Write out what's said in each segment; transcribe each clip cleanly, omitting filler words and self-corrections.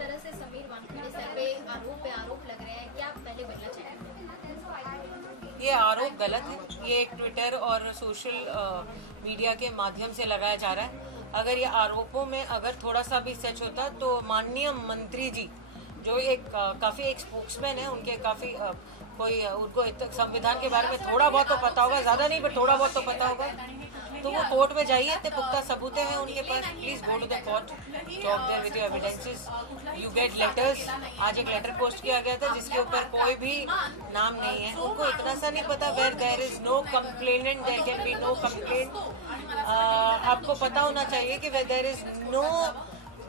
तरह से समीर वानखेड़े सर पे आरोप लग रहे हैं, क्या आप पहले बोलना चाहेंगे? ये आरोप गलत है। ये एक ट्विटर और सोशल मीडिया के माध्यम से लगाया जा रहा है। अगर ये आरोपों में अगर थोड़ा सा भी सच होता तो माननीय मंत्री जी जो काफ़ी एक स्पोक्समैन है, उनके काफ़ी कोई उनको संविधान के बारे में थोड़ा बहुत तो पता होगा, ज़्यादा नहीं पर थोड़ा बहुत तो पता होगा, तो वो कोर्ट में जाइए, इतने पुख्ता सबूतें हैं उनके पास। Please go to the court, talk there with your evidences, you get letters. आज एक लेटर पोस्ट किया गया था जिसके ऊपर कोई भी नाम नहीं है। उनको इतना सा नहीं पता where there is no complainant there can be no complaint. आपको पता होना चाहिए कि where there is no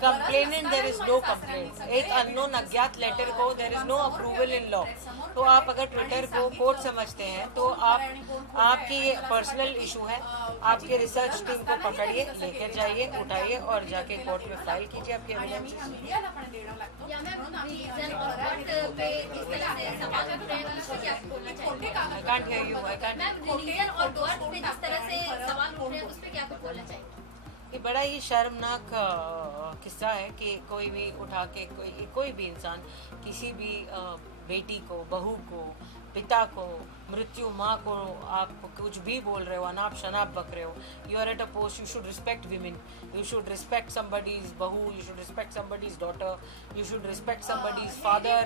complainant there is no complaint. एक अननोन अज्ञात लेटर को there is no approval in law. तो आप अगर ट्विटर को कोर्ट समझते हैं तो आपकी ये पर्सनल इशू है। आपके रिसर्च टीम को पकड़िए, लेकर जाइए, उठाइए और जाके कोर्ट में फाइल कीजिए आपके evidence. I can't hear you, I can't. ये बड़ा ही शर्मनाक किस्सा है कि कोई भी उठा के कोई भी इंसान किसी भी बेटी को, बहू को, पिता को, मृत्यु माँ को आप कुछ भी बोल रहे हो, अनाप शनाप बक रहे हो। You are at a post, you should respect women, you should respect somebody's बहू, you should respect somebody's daughter, you should respect somebody's father.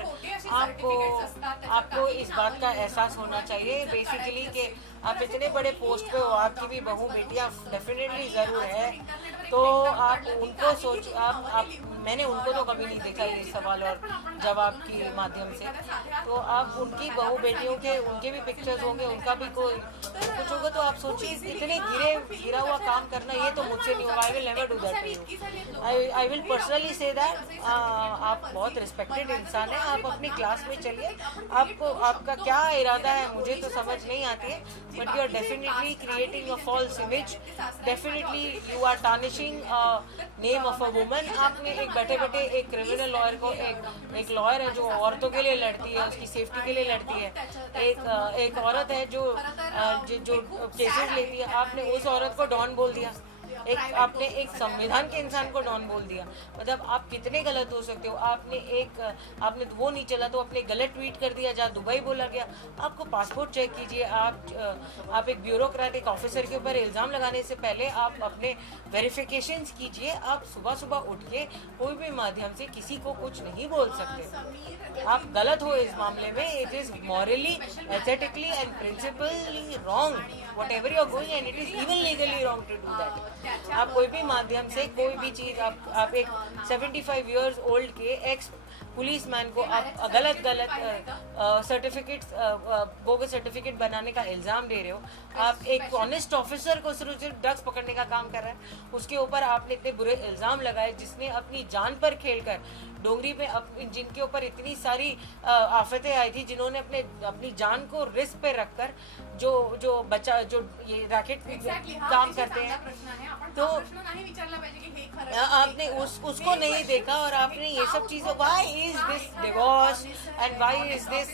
आपको इस बात का एहसास होना चाहिए बेसिकली कि आप इतने बड़े पोस्ट पे हो, आपकी भी बहू बेटियाँ डेफिनेटली ज़रूर है, तो आप उनको मैंने उनको तो कभी नहीं देखा ये सवाल और जवाब के माध्यम से। तो आप उनकी बहू बेटियों के उनके भी पिक्चर्स होंगे, उनका भी कोई कुछ होगा, तो आप सोचिए इतने गिरा हुआ काम करना, ये तो मुझसे नहीं होगा। I will never do that to you. I will personally say that आप बहुत रिस्पेक्टेड इंसान हैं, आप अपनी क्लास में चलिए। आपका क्या इरादा है मुझे तो समझ नहीं आती है, but you are definitely creating a false image, definitely you are tarnishing name of a woman. आपने एक बैठे एक क्रिमिनल लॉयर को, एक लॉयर है जो औरतों के लिए लड़ती है, उसकी सेफ्टी के लिए लड़ती है, एक औरत है जो केसेस लेती है, आपने उस औरत को डॉन बोल दिया। आपने एक संविधान के इंसान को डॉन बोल दिया। मतलब आप कितने गलत हो सकते हो। आपने वो नहीं चला तो अपने गलत ट्वीट कर दिया जहाँ दुबई बोला गया। आपको पासपोर्ट चेक कीजिए। आप एक ब्यूरोक्रेटिक ऑफिसर के ऊपर इल्ज़ाम लगाने से पहले आप अपने वेरिफिकेशंस कीजिए। आप सुबह सुबह उठ के कोई भी माध्यम से किसी को कुछ नहीं बोल सकते। आप गलत हो इस मामले में। It is morally, ethically and principally wrong whatever you are going, and it is even legally wrong to do that. आप कोई भी माध्यम से कोई भी चीज़ आप एक 75 years old के एक्स पुलिस मैन को आप गलत सर्टिफिकेट बोगस सर्टिफिकेट बनाने का इल्ज़ाम दे रहे हो। आप एक ऑनेस्ट ऑफिसर को सिर्फ ड्रग्स पकड़ने का काम कर रहा है, उसके ऊपर आपने इतने बुरे इल्ज़ाम लगाए जिसने अपनी जान पर खेलकर डोंगरी में जिनके ऊपर इतनी सारी आफतें आई थी, जिन्होंने अपनी जान को रिस्क पे रखकर जो ये रैकेट काम करते हैं, तो आपने उसको नहीं देखा और आपने ये सब चीज़ें, why is this divorce and why is this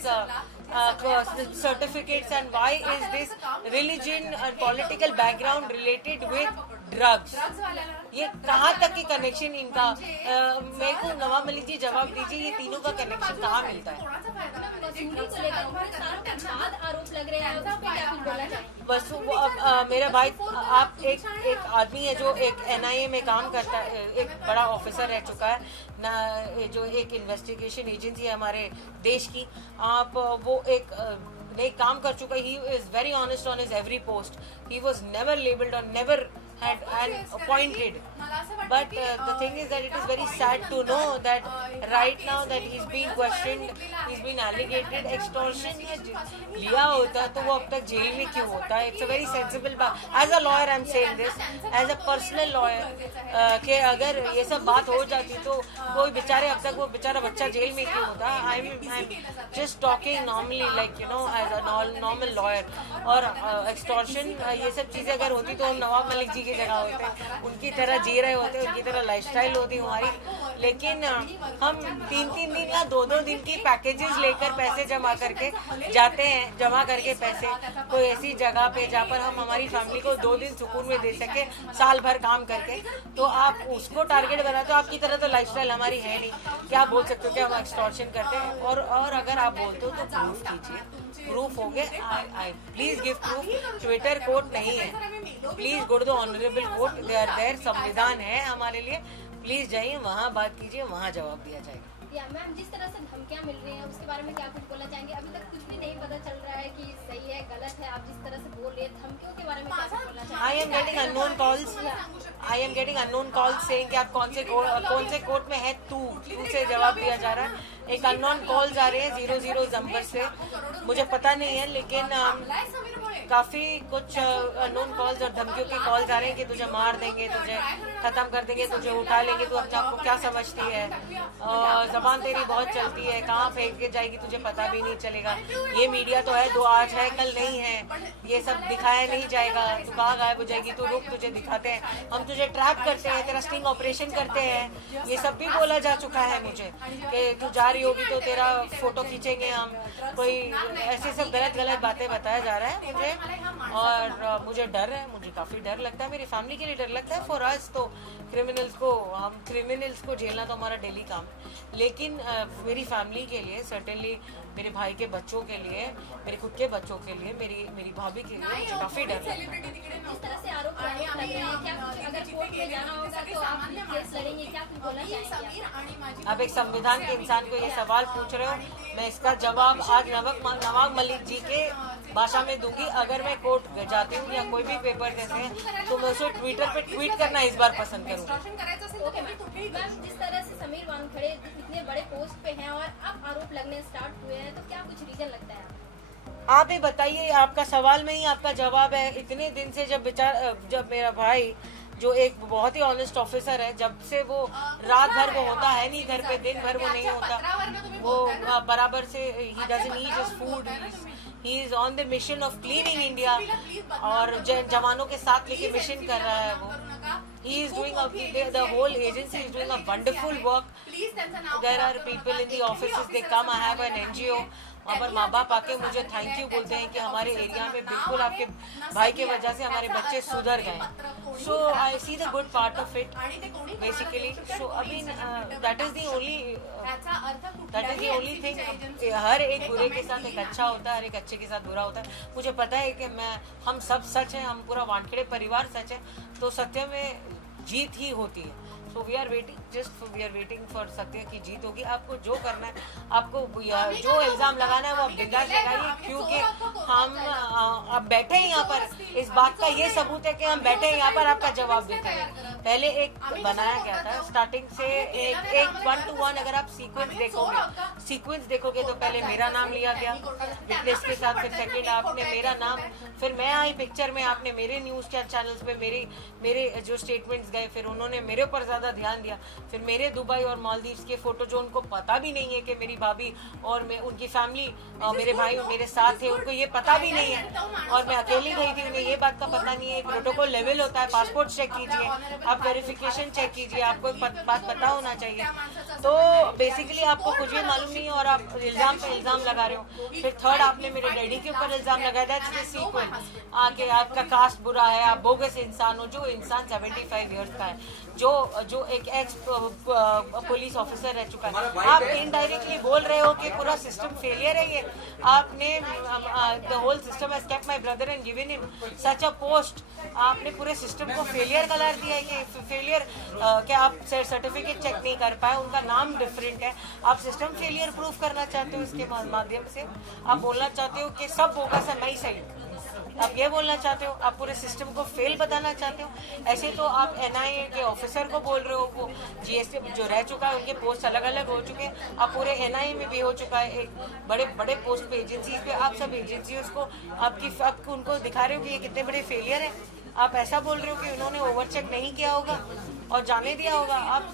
certificates and why is this religion and political background related with drugs? ये कहाँ तक की कनेक्शन इनका, मेरे को नवाब मलिक जी जवाब दीजिए, ये तीनों का कनेक्शन कहाँ मिलता है? बस मेरा भाई, आप एक आदमी है जो एक NIA में काम करता है, एक बड़ा ऑफिसर रह चुका है ना, जो एक इन्वेस्टिगेशन एजेंसी है हमारे देश की। आप वो एक काम कर चुका है। He is very honest on his every post. He was never labelled और never had appointed, but the thing is that it is very sad to know that right now that he's being questioned, he's been alleged extortion लिया होता तो वो अब तक jail में क्यों होता? It's a very sensible बात. As a lawyer I'm saying this, as a personal lawyer, कि अगर ये सब बात हो जाती तो कोई बेचारे अब तक वो बेचारा बच्चा जेल में क्यों होता? I'm just talking normally, like you know, as a normal lawyer. और extortion ये सब चीज़ें अगर होती तो नवाब मलिक जी उनकी जगह होते हैं, उनकी तरह जी रहे होते हैं, उनकी तरह लाइफस्टाइल होती हमारी। लेकिन हम 3-3 दिन या 2-2 दिन की पैकेजेस लेकर पैसे जमा करके जाते हैं, जमा करके पैसे कोई ऐसी जगह पे जहाँ पर हम हमारी फैमिली को 2 दिन सुकून में दे सके साल भर काम करके, तो आप उसको टारगेट बनाते हो। आपकी तरह तो लाइफस्टाइल हमारी है नहीं, क्या बोल सकते हो कि हम एक्सटॉर्शन करते हैं। और अगर आप बोलते हो तो प्रूफ कीजिए, प्रूफ हो गए, I please give proof. Twitter court नहीं है, please go to the honourable court, they are there, संविधान है हमारे लिए, प्लीज जाइए वहाँ बात कीजिए, वहाँ जवाब दिया जाएगा। या मैम, जिस तरह से धमकियां मिल रही हैं उसके बारे में क्या कुछ बोलना चाहेंगे? अभी तक कुछ भी नहीं पता चल रहा है कि सही है गलत है, आप जिस तरह से बोल रही है, धमकियों के बारे में क्या कुछ बोलना चाहेंगे? I am getting unknown calls saying कि आप कौन से कोर्ट में है, तू से जवाब दिया जा रहा है। एक अननोन कॉल्स आ रहे हैं 00 नंबर से, मुझे पता नहीं है, लेकिन काफी कुछ अननोन कॉल्स और धमकियों के कॉल्स आ रहे हैं कि तुझे मार देंगे, तुझे खत्म कर देंगे, तुझे उठा लेंगे, तू अपने आप को क्या समझती है, जबान तेरी बहुत चलती है, कहाँ फेंक के जाएगी तुझे पता भी नहीं चलेगा। ये मीडिया तो है, 2 आज है कल नहीं है, ये सब दिखाया नहीं जाएगा, तू कहाँ गायब हो जाएगी, तू रुक, तुझे दिखाते हैं, हम तुझे ट्रैप करते हैं, तेरा स्टिंग ऑपरेशन करते हैं। ये सब भी बोला जा चुका है मुझे कि तू जा रही होगी तो तेरा फोटो खींचेंगे हम, कोई ऐसी सब गलत बातें बताया जा रहा है मुझे, और मुझे डर है, मुझे काफ़ी डर लगता है, मेरी फैमिली के लिए डर लगता है। फॉर अस तो क्रिमिनल्स को झेलना तो हमारा डेली काम है, लेकिन मेरी फैमिली के लिए, सर्टेनली मेरे भाई के बच्चों के लिए, मेरे खुद के बच्चों के लिए, मेरी भाभी के लिए मुझे काफ़ी डर लगता है। जिस तरह से आरोप लग रहे हैं, क्या कुछ अगर कोर्ट में जाना होगा तो आप केस लड़ेंगे, क्या कुछ बोलना चाहेंगे? आप एक संविधान के इंसान को ये सवाल पूछ रहे हो, मैं इसका जवाब आज नवाब मलिक जी के भाषा में दूंगी। अगर मैं कोर्ट जाती हूँ या कोई भी पेपर देते हैं तो मैं उसे ट्विटर पे ट्वीट करना इस बार पसंद करूँगी। मैम, जिस तरह से समीर वानखेड़े इतने बड़े पोस्ट पे हैं और अब आरोप लगने स्टार्ट हुए हैं, तो क्या कुछ रीजन लगता है? आप ही बताइए, आपका सवाल में ही आपका जवाब है। इतने दिन से जब मेरा भाई जो एक बहुत ही ऑनेस्ट ऑफिसर है, जब से वो रात भर वो होता है नहीं घर पे, दिन भर वो नहीं होता, वो बराबर से he doesn't eat his food, he is on the mission of cleaning India, और जवानों के साथ लेके मिशन कर रहा है वो। He is doing the whole agency is doing a wonderful work. There are people in the offices, they come, I have an NGO, वहाँ पर माँ बाप आके मुझे थैंक यू बोलते हैं कि हमारे एरिया में बिल्कुल आपके भाई की वजह से हमारे बच्चे सुधर गए। So I see the good part of it basically. So अभी that is the only thing. हर एक बुरे के साथ एक अच्छा होता है, हर एक अच्छे के साथ बुरा होता है। मुझे पता है कि हम सब सच है, हम पूरा वानखेड़े परिवार सच है, तो सत्य में जीत ही होती है। So we are waiting for सत्य की जीत होगी। आपको जो करना है, आपको जो इल्जाम लगाना है वो आप बिंदास लगाइए, क्योंकि हम अब बैठे हैं यहाँ पर। इस बात का ये सबूत है कि हम बैठे हैं यहाँ पर, आपका जवाब देते हैं। पहले एक बनाया गया था स्टार्टिंग से, एक 1 to 1 अगर आप सीक्वेंस देखोगे तो पहले मेरा नाम लिया गया विटनेस के साथ, फिर सेकंड आपने मेरा नाम, फिर मैं आई पिक्चर में, आपने मेरे न्यूज चैनल्स पे मेरे जो स्टेटमेंट्स गए, फिर उन्होंने मेरे ऊपर ज्यादा ध्यान दिया, फिर मेरे दुबई और मालदीव्स के फोटो जो उनको पता भी नहीं है कि मेरी भाभी और मैं उनकी फैमिली मेरे भाई मेरे साथ थे, उनको ये पता भी नहीं है, और मैं अकेली गई थी, उन्हें ये बात का पता नहीं है। प्रोटोकॉल लेवल होता है, पासपोर्ट चेक कीजिए, आप वेरिफिकेशन चेक कीजिए, आपको एक बात पता होना चाहिए। तो बेसिकली आपको कुछ भी मालूम नहीं है और आप इल्जाम पे इल्जाम लगा रहे हो। फिर थर्ड आपने मेरे डैडी के ऊपर इल्जाम लगाया, दैट्स द सीक्वेंस, आके आपका कास्ट बुरा है, आप बोगस इंसान हो। जो इंसान 75 इयर्स का है, जो एक एक्स पुलिस ऑफिसर रह चुका है, आप इनडायरेक्टली बोल रहे हो कि पूरा सिस्टम फेलियर है। ये आपने the whole system has kept my brother and given him such a post. आपने पूरे सिस्टम को फेलियर करार दिया है कि फेलियर क्या आप सर्टिफिकेट चेक नहीं कर पाए, उनका नाम डिफरेंट है, आप सिस्टम फेलियर प्रूफ करना चाहते हो। इसके माध्यम से आप बोलना चाहते हो कि सब होगा सर मैं ही सही, आप ये बोलना चाहते हो, आप पूरे सिस्टम को फेल बताना चाहते हो। ऐसे तो आप NIA के ऑफिसर को बोल रहे हो, वो GST जो रह चुका है, उनके पोस्ट अलग अलग हो चुके हैं, आप पूरे NIA में भी हो चुका है, एक बड़े पोस्ट पे एजेंसीज पे, आप सब एजेंसीज को आपको उनको दिखा रहे हो कि ये कितने बड़े फेलियर है। आप ऐसा बोल रहे हो कि उन्होंने ओवर चेक नहीं किया होगा और जाने दिया होगा। आप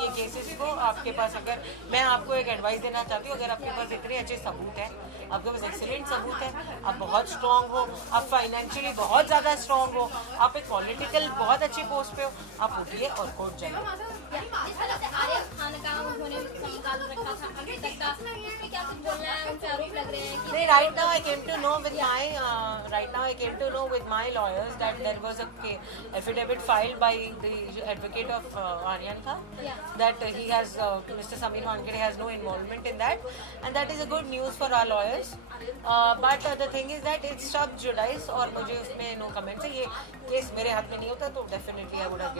ये केसेस को, आपके पास अगर, मैं आपको एक एडवाइस देना चाहती हूँ, अगर आपके पास इतने अच्छे सबूत हैं, आपके पास एक्सीलेंट सबूत है, आप बहुत स्ट्रांग हो, आप फाइनेंशियली बहुत ज़्यादा स्ट्रांग हो, आप एक पॉलिटिकल बहुत अच्छी पोस्ट पे हो, आप उठिए और कोर्ट जाइए। जिस तरह से आर्यन खान का उन्होंने चालू रखा था अभी तक का, उसमें क्या कुछ बोलना है? उनसे आरोप लग रहे हैं कि Right now I came to know with my lawyers that there was a affidavit filed by the advocate of Aryan Khan, that he has Mr. Samir Wankhede has no involvement in that, and that is a good news for our lawyers. But the thing is that it's sub judice और मुझे उसमें no comments है। ये case मेरे हाथ में नहीं होता तो definitely I would have